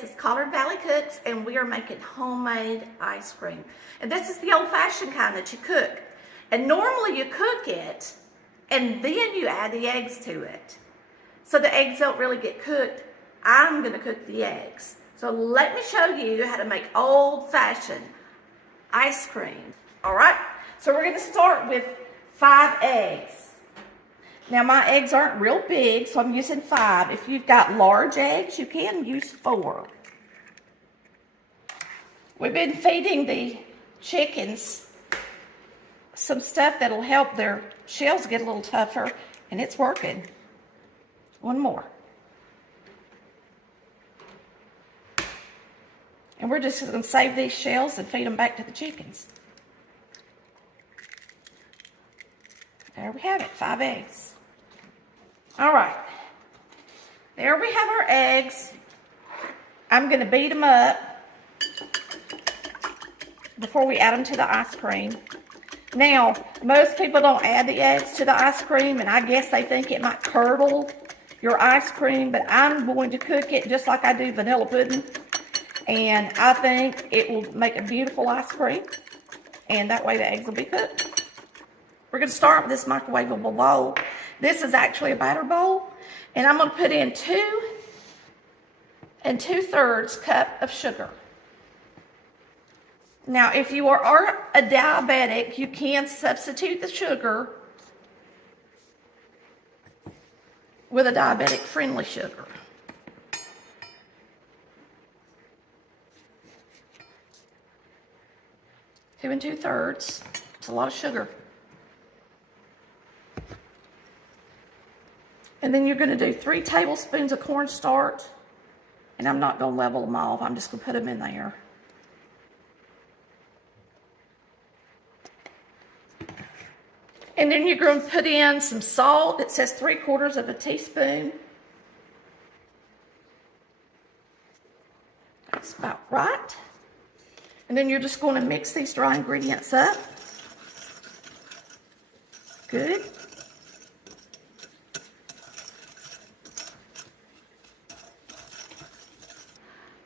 This is Custard Valley Cooks, and we are making homemade ice cream. And this is the old-fashioned kind that you cook. And normally you cook it, and then you add the eggs to it. So the eggs don't really get cooked. I'm going to cook the eggs. So let me show you how to make old-fashioned ice cream. All right? So we're going to start with 5 eggs. Now my eggs aren't real big, so I'm using 5. If you've got large eggs, you can use 4. We've been feeding the chickens some stuff that'll help their shells get a little tougher, and it's working. One more. And we're just going to save these shells and feed them back to the chickens. There we have it, 5 eggs. All right, there we have our eggs. I'm going to beat them up before we add them to the ice cream. Now, most people don't add the eggs to the ice cream, and I guess they think it might curdle your ice cream, but I'm going to cook it just like I do vanilla pudding, and I think it will make a beautiful ice cream, and that way the eggs will be cooked. We're going to start with this microwavable bowl. This is actually a batter bowl, and I'm going to put in 2 2/3 cup of sugar. Now, if you are a diabetic, you can substitute the sugar with a diabetic-friendly sugar. Two 2/3. It's a lot of sugar. And then you're going to do 3 tablespoons of cornstarch. And I'm not going to level them off. I'm just going to put them in there. And then you're going to put in some salt. It says 3/4 of a teaspoon. That's about right. And then you're just going to mix these dry ingredients up. Good.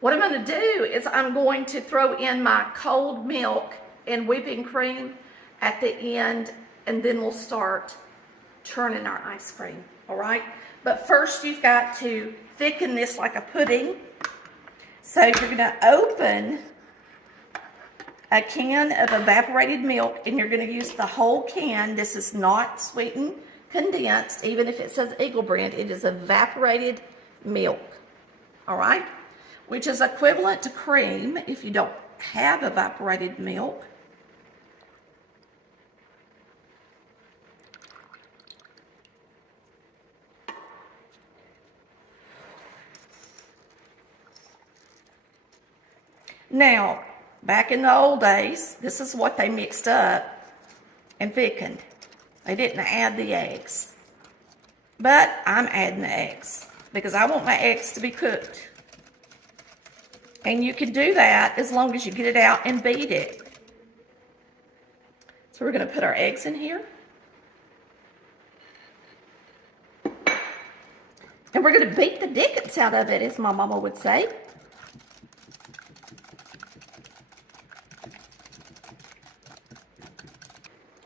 What I'm going to do is I'm going to throw in my cold milk and whipping cream at the end, and then we'll start churning our ice cream, all right? But first you've got to thicken this like a pudding. So you're going to open a can of evaporated milk, and you're going to use the whole can. This is not sweetened condensed. Even if it says Eagle brand, it is evaporated milk, all right? Which is equivalent to cream if you don't have evaporated milk. Now, back in the old days, this is what they mixed up and thickened. They didn't add the eggs. But I'm adding the eggs because I want my eggs to be cooked. And you can do that as long as you get it out and beat it. So we're going to put our eggs in here. And we're going to beat the dickens out of it, as my mama would say.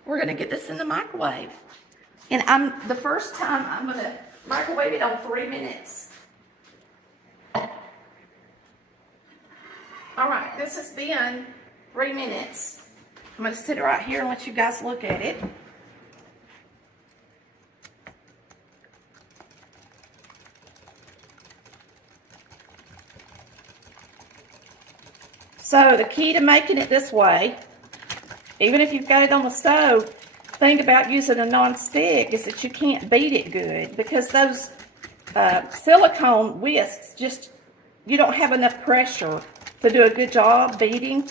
We're going to get this in the microwave. And the first time I'm going to microwave it on 3 minutes. All right, this has been 3 minutes. I'm going to sit it right here and let you guys look at it. So the key to making it this way, even if you've got it on the stove, thing about using a non-stick is that you can't beat it good because those silicone whisks you don't have enough pressure to do a good job beating.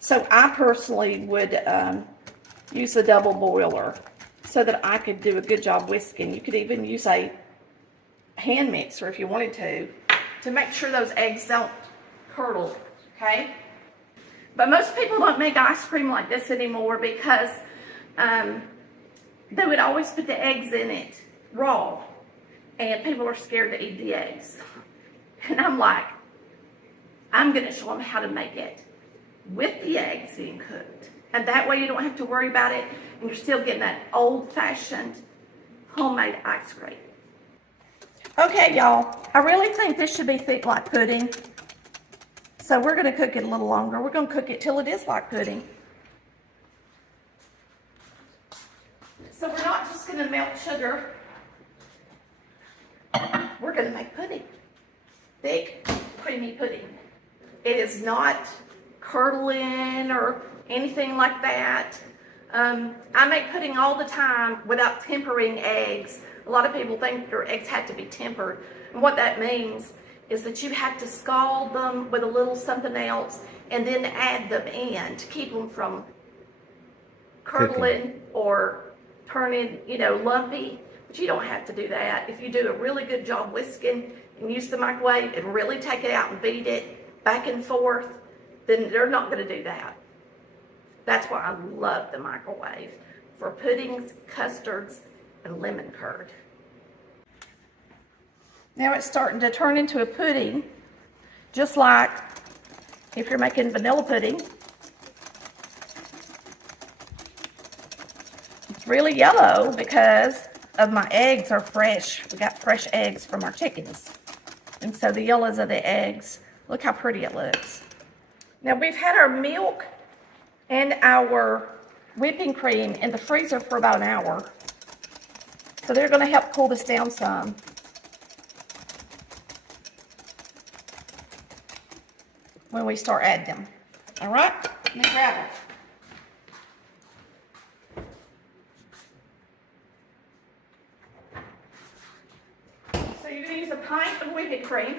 So I personally would use a double boiler so that I could do a good job whisking. You could even use a hand mixer if you wanted to make sure those eggs don't curdle, okay? But most people don't make ice cream like this anymore because they would always put the eggs in it raw, and people are scared to eat the eggs. And I'm like, I'm going to show them how to make it with the eggs being cooked. And that way you don't have to worry about it, and you're still getting that old-fashioned homemade ice cream. Okay, y'all, I really think this should be thick like pudding. So we're going to cook it a little longer. We're going to cook it till it is like pudding. So we're not just going to melt sugar. We're going to make pudding. Thick, creamy pudding. It is not curdling or anything like that. I make pudding all the time without tempering eggs. A lot of people think your eggs have to be tempered. And what that means is that you have to scald them with a little something else and then add them in to keep them from curdling or turning, lumpy. But you don't have to do that. If you do a really good job whisking and use the microwave and really take it out and beat it back and forth, then they're not going to do that. That's why I love the microwave for puddings, custards, and lemon curd. Now it's starting to turn into a pudding, just like if you're making vanilla pudding. It's really yellow because of my eggs are fresh. We got fresh eggs from our chickens. And so the yellows of the eggs, look how pretty it looks. Now we've had our milk and our whipping cream in the freezer for about an hour. So they're going to help cool this down some. When we start adding them. All right, let me grab it. So you're going to use a pint of whipping cream,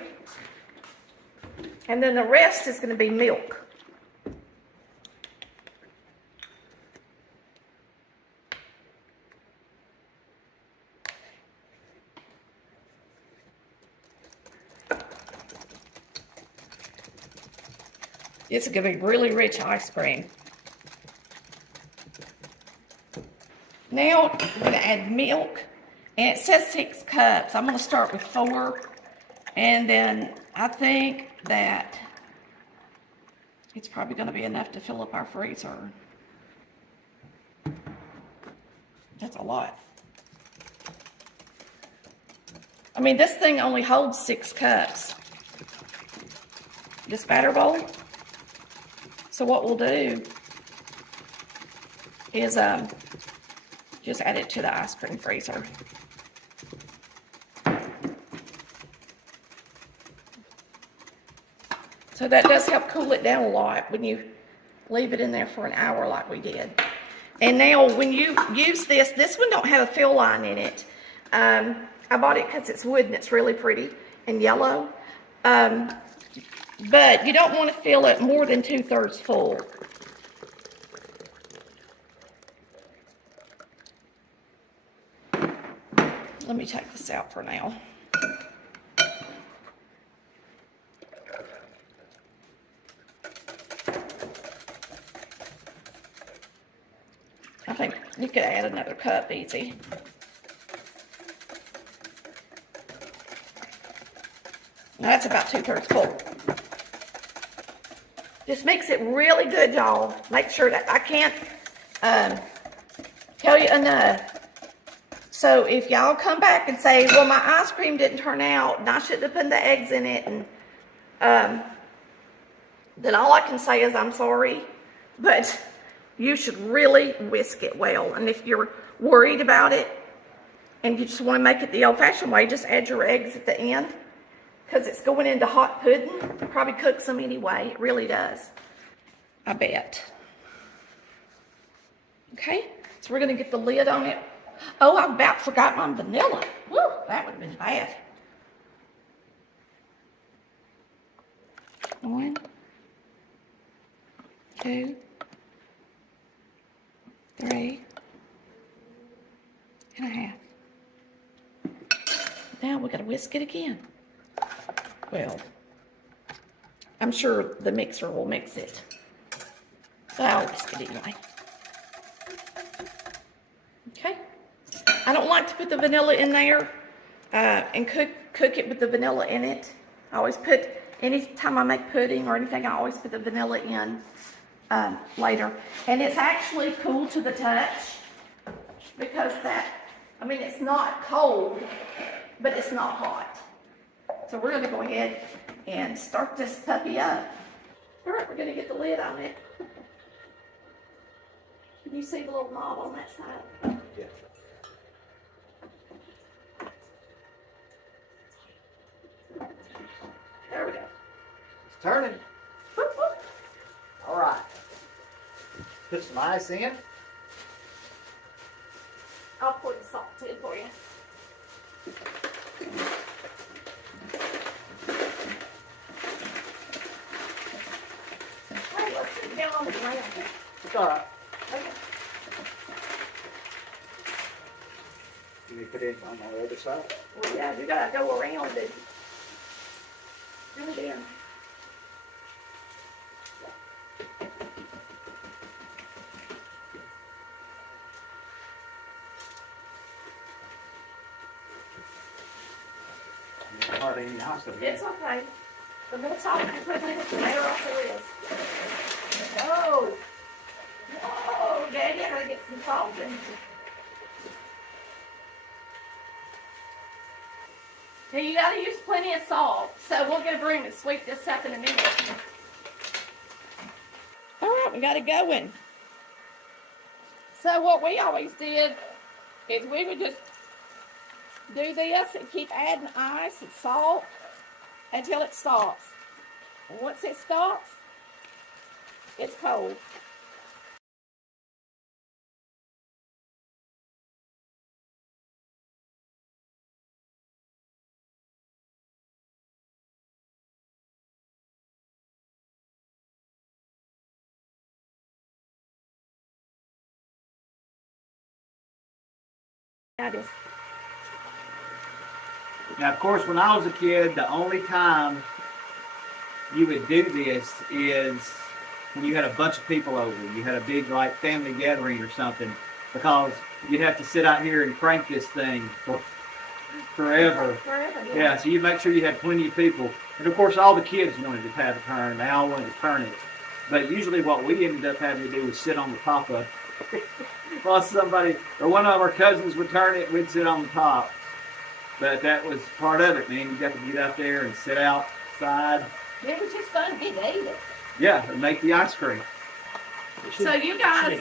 and then the rest is going to be milk. It's going to be really rich ice cream. Now we're going to add milk, and it says 6 cups. I'm going to start with 4, and then I think that it's probably going to be enough to fill up our freezer. That's a lot. I mean, this thing only holds 6 cups. This batter bowl. So what we'll do is just add it to the ice cream freezer. So that does help cool it down a lot when you leave it in there for an hour like we did. And now when you use this one don't have a fill line in it. I bought it because it's wood and it's really pretty and yellow. But you don't want to fill it more than 2/3 full. Let me take this out for now. I think you could add another cup easy. Now that's about 2/3 full. Just mix it really good, y'all. Make sure that I can't tell you enough. So if y'all come back and say, well, my ice cream didn't turn out and I shouldn't have put the eggs in it, and then all I can say is I'm sorry. But you should really whisk it well. And if you're worried about it and you just want to make it the old-fashioned way, just add your eggs at the end. Because it's going into hot pudding. It probably cooks them anyway. It really does. I bet. Okay, so we're going to get the lid on it. Oh, I about forgot my vanilla. Woo, that would have been bad. 1, 2, 3 and a half. Now we got to whisk it again. Well, I'm sure the mixer will mix it. But I'll whisk it anyway. Okay. I don't like to put the vanilla in there and cook it with the vanilla in it. I always put anytime I make pudding or anything, I always put the vanilla in later. And it's actually cool to the touch because it's not cold, but it's not hot. So we're gonna go ahead and start this puppy up. All right, we're gonna get the lid on it. Can you see the little knob on that side? Yeah. There we go. It's turning. Whoop, whoop. All right. Put some ice in. I'll pour the salt in for you. Hey, let's sit down on the ground. It's all right. Okay. Let me put it on the other side. Well, yeah, you gotta go around it. Right there. Hardly any ice over here. It's okay. The more salt you put in it, the better off it is. Oh! Oh, Daddy, I gotta get some salt in. Now you gotta use plenty of salt. So we'll get a broom and sweep this up in a minute. All right, we got it going. So what we always did is we would just do this and keep adding ice and salt until it stops. And once it stops, it's cold. Now this. Now, of course, when I was a kid, the only time you would do this is when you had a bunch of people over. You had a big, like, family gathering or something, because you'd have to sit out here and crank this thing for forever. Forever, yeah. Yeah, so you make sure you had plenty of people. And, of course, all the kids wanted to have a turn. They all wanted to turn it. But usually what we ended up having to do was sit on the top of it. While somebody, or one of our cousins would turn it, we'd sit on the top. But that was part of it, man. You got to get out there and sit outside. It was just fun to get to eat it. Yeah, and make the ice cream. So you guys,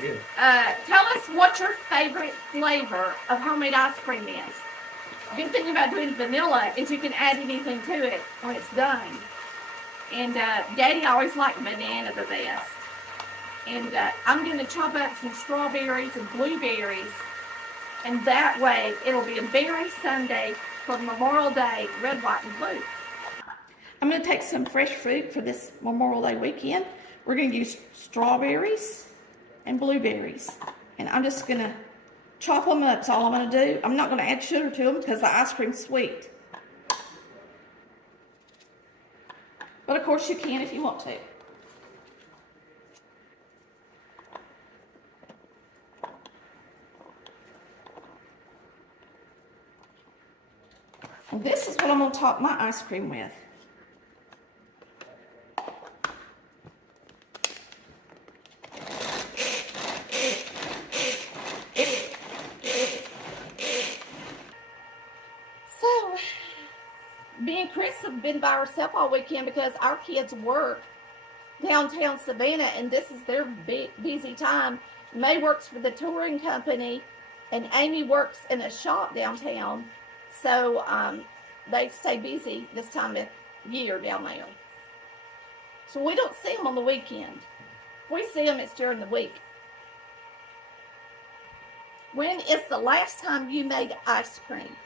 tell us what your favorite flavor of homemade ice cream is. The good thing about doing vanilla is you can add anything to it when it's done. And Daddy always liked banana the best. And I'm going to chop up some strawberries and blueberries. And that way, it'll be a berry sundae for Memorial Day, red, white, and blue. I'm going to take some fresh fruit for this Memorial Day weekend. We're going to use strawberries and blueberries. And I'm just going to chop them up. That's all I'm going to do. I'm not going to add sugar to them because the ice cream's sweet. But of course you can if you want to. And this is what I'm going to top my ice cream with. So, me and Chris have been by ourselves all weekend because our kids work downtown Savannah and this is their busy time. May works for the touring company and Amy works in a shop downtown. So they stay busy this time of year down there. So we don't see them on the weekend. If we see them, it's during the week. When is the last time you made ice cream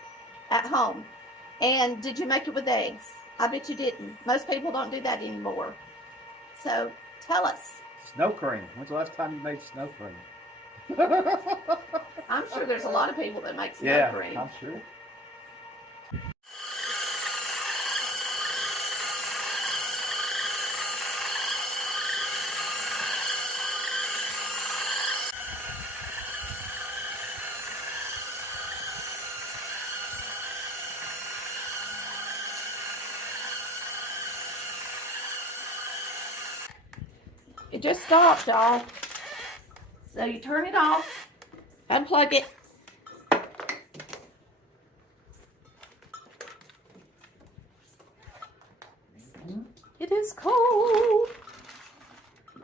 at home? And did you make it with eggs? I bet you didn't. Most people don't do that anymore. So tell us. Snow cream. When's the last time you made snow cream? I'm sure there's a lot of people that make snow cream. Yeah, I'm sure. It just stopped, y'all. So you turn it off, unplug it. It is cold.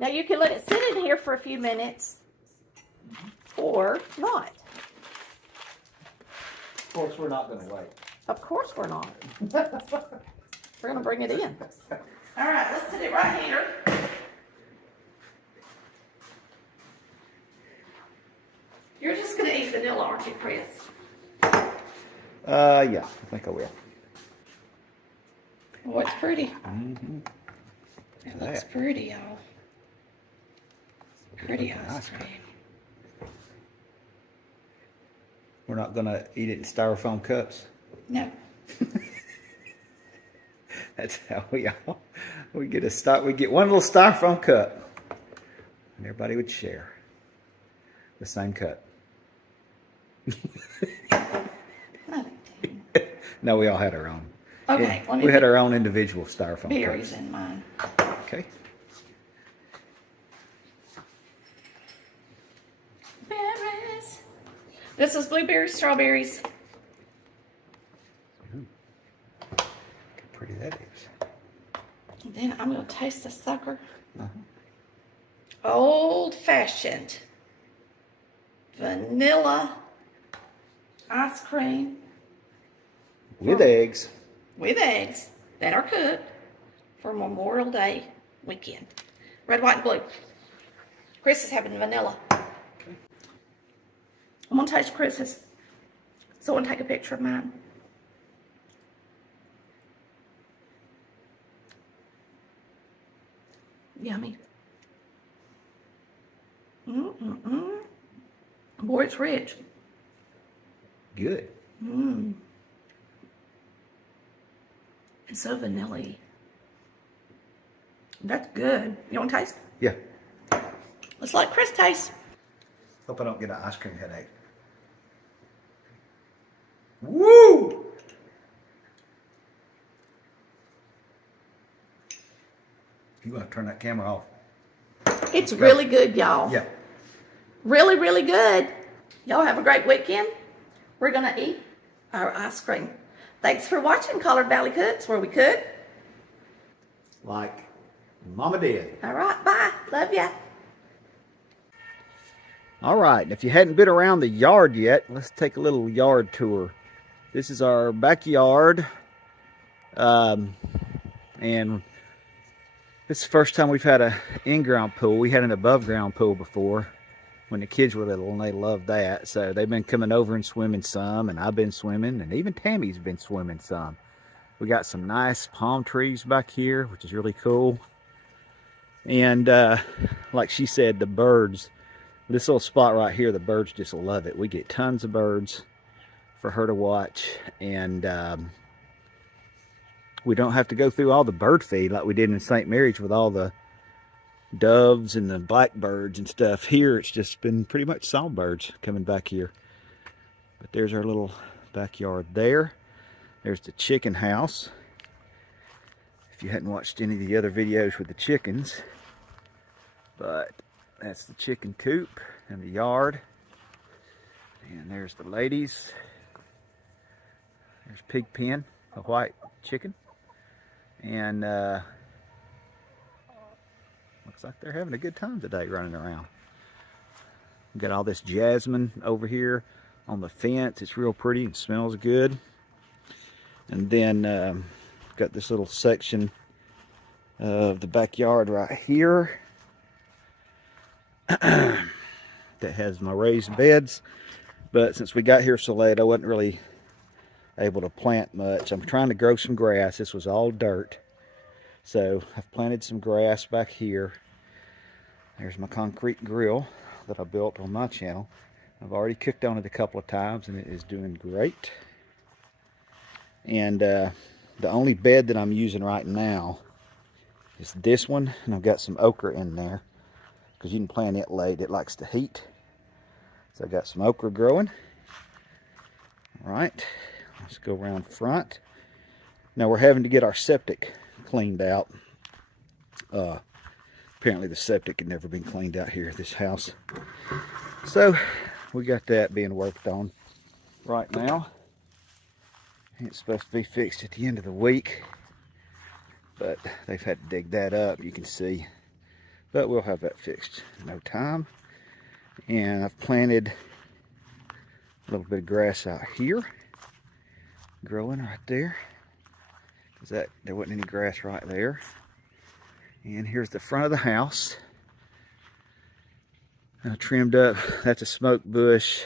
Now you can let it sit in here for a few minutes or not. Of course, we're not going to wait. Of course we're not. We're going to bring it in. All right, let's sit it right here. You're just going to eat vanilla, aren't you, Chris? Yeah, I think I will. Oh, it's pretty. Mm-hmm. It looks pretty, y'all. Pretty ice cream. We're not going to eat it in styrofoam cups. No. That's how we get one little styrofoam cup, and everybody would share the same cup. No, we all had our own. Okay, Yeah, we had our own individual styrofoam berries cups. in mine. Okay. Berries. This is blueberries, strawberries. Look how pretty that is. And then I'm going to taste the sucker. Uh-huh. Old-fashioned vanilla ice cream. With eggs. With eggs that are cooked for Memorial Day weekend. Red, white, and blue. Chris is having vanilla. Okay. I'm going to taste Chris's. So I'm going to take a picture of mine. Yummy. Mm-mm-mm. Boy, it's rich. Good. Mmm. It's so vanilla-y. That's good. You want to taste? Yeah. Let's let Chris taste. Hope I don't get an ice cream headache. Woo! You want to turn that camera off? It's really good, y'all. Yeah. Really, really good. Y'all have a great weekend. We're going to eat our ice cream. Thanks for watching Collard Valley Cooks, where we cook Like Mama did. All right, bye. Love ya. All right, if you hadn't been around the yard yet, let's take a little yard tour. This is our backyard. And this is the first time we've had an in-ground pool. We had an above-ground pool before when the kids were little, and they loved that. So they've been coming over and swimming some, and I've been swimming, and even Tammy's been swimming some. We got some nice palm trees back here, which is really cool. And like she said, the birds, this little spot right here, the birds just love it. We get tons of birds for her to watch, and we don't have to go through all the bird feed like we did in St. Mary's with all the doves and the blackbirds and stuff. Here it's just been pretty much songbirds coming back here. But there's our little backyard there. There's the chicken house. If you hadn't watched any of the other videos with the chickens, but that's the chicken coop and the yard. And there's the ladies. There's pig pen, a white chicken. And looks like they're having a good time today running around. We've got all this jasmine over here on the fence. It's real pretty and smells good. And then got this little section of the backyard right here that has my raised beds. But since we got here so late, I wasn't really able to plant much. I'm trying to grow some grass. This was all dirt. So I've planted some grass back here. There's my concrete grill that I built on my channel. I've already cooked on it a couple of times and it is doing great. And the only bed that I'm using right now is this one, and I've got some okra in there because you can plant it late. It likes to heat. So I got some okra growing. All right, let's go around front. Now we're having to get our septic cleaned out. Apparently the septic had never been cleaned out here at this house. So we got that being worked on right now. It's supposed to be fixed at the end of the week, but they've had to dig that up, you can see. But we'll have that fixed in no time. And I've planted a little bit of grass out here, growing right there, because there wasn't any grass right there. And here's the front of the house. I trimmed up, that's a smoke bush.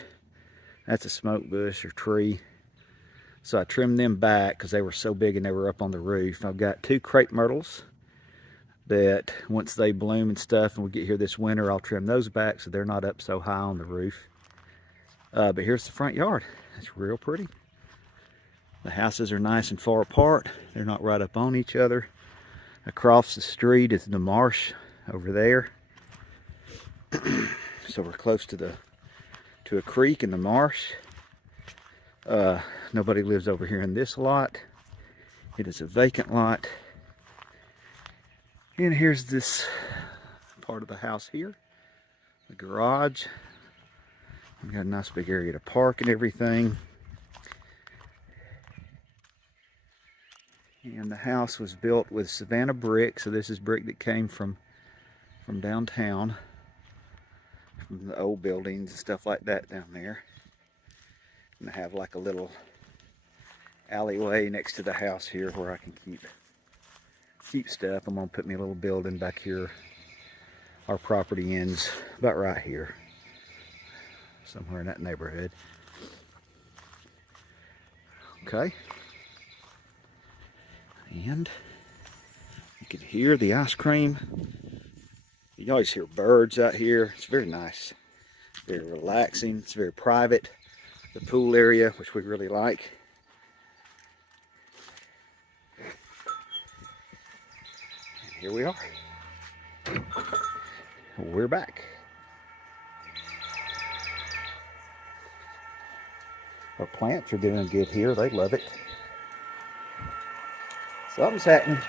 That's a smoke bush or tree. So I trimmed them back because they were so big and they were up on the roof. I've got 2 crepe myrtles that once they bloom and stuff and we get here this winter, I'll trim those back so they're not up so high on the roof. But here's the front yard. It's real pretty. The houses are nice and far apart. They're not right up on each other. Across the street is the marsh over there. So we're close to a creek in the marsh. Nobody lives over here in this lot. It is a vacant lot. And here's this part of the house here, the garage. We've got a nice big area to park and everything. And the house was built with Savannah brick, so this is brick that came from downtown, from the old buildings and stuff like that down there. And I have like a little alleyway next to the house here where I can keep stuff. I'm gonna put me a little building back here. Our property ends about right here, somewhere in that neighborhood. Okay. And you can hear the ice cream. You always hear birds out here. It's very nice, very relaxing. It's very private. The pool area, which we really like. And here we are. We're back. Our plants are doing good here. They love it. Something's happening.